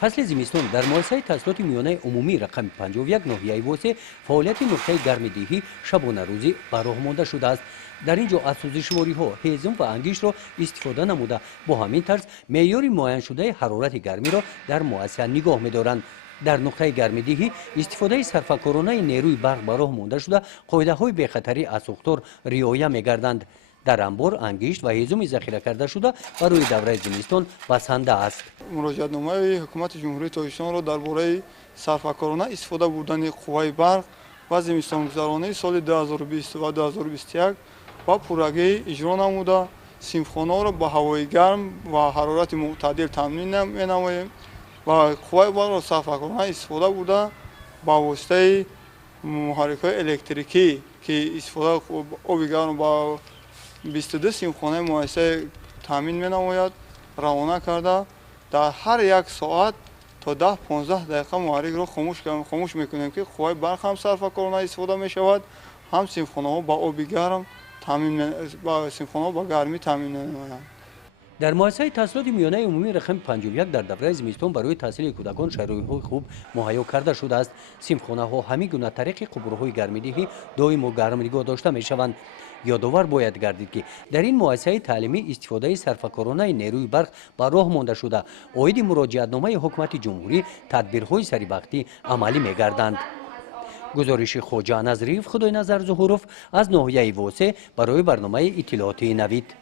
فصل زمستان در مؤسسه تحصیلات میانه عمومی رقم 51 ناحیه واسه فعالیت نقطه گرمدهی شبانه روزی به راه مانده شده است. در اینجا از سوزشواری ها هیزم و انگیش را استفاده نموده با همین طرز معیار معین شده حرارت گرمی را در مؤسسه نگاه می‌دارند. در نقطه گرمدهی استفاده سرفکارانه نیروی برق به راه مانده شده قاعده های بی‌خطری از سوختار رعایت می‌گردند. در انبار انگیشت و هیزم ذخیره کرده شده برای دوره زمستان بسنده است. مراجعه‌نامه حکومت جمهوری تاجیکستان را درباره صرفه‌کارانه استفاده بودن قوای برق و زمستانگذرانه سال 2020 و 2021 با پورگی اجرا نموده سیمخانه‌ها را با هوای گرم و حرارت معتدل تامین می‌نماییم و قوای برق را صرفه‌کارانه استفاده بوده با واسطه محرک‌های الکتریکی که استفاده آب گرم با 22 سیمخانه مؤسسه تامین می‌نماید روانه کرده در هر یک ساعت تا 10-15 دقیقه محرک را خاموش میکنیم که قوای برق هم صرفه‌کارانه استفاده میشود هم سیمخانه‌ها با آب گرم با گرمی تامین می‌نمایند. در مؤسسه تحصیلات میانه عمومی رقم 51 در دوره زمستان برای تحصیل کودکان شرایط‌های خوب مهیا کرده شده است. سیمخانه‌ها همه گونه طریق قبورهای گرمدهی دائم و گرم نگاه داشته می‌شوند. یادآور باید گردید که در این مؤسسه تعلیمی استفاده صرفه‌کارانه نیروی برق به راه مانده شده عاید مراجعه‌نامه حکومت جمهوری تدبیرهای سریبختی عملی می‌گردند. گزارش خواجه نظریف خدای نظر ظهوروف از ناحیه واسه برای برنامه اطلاعاتی نوید.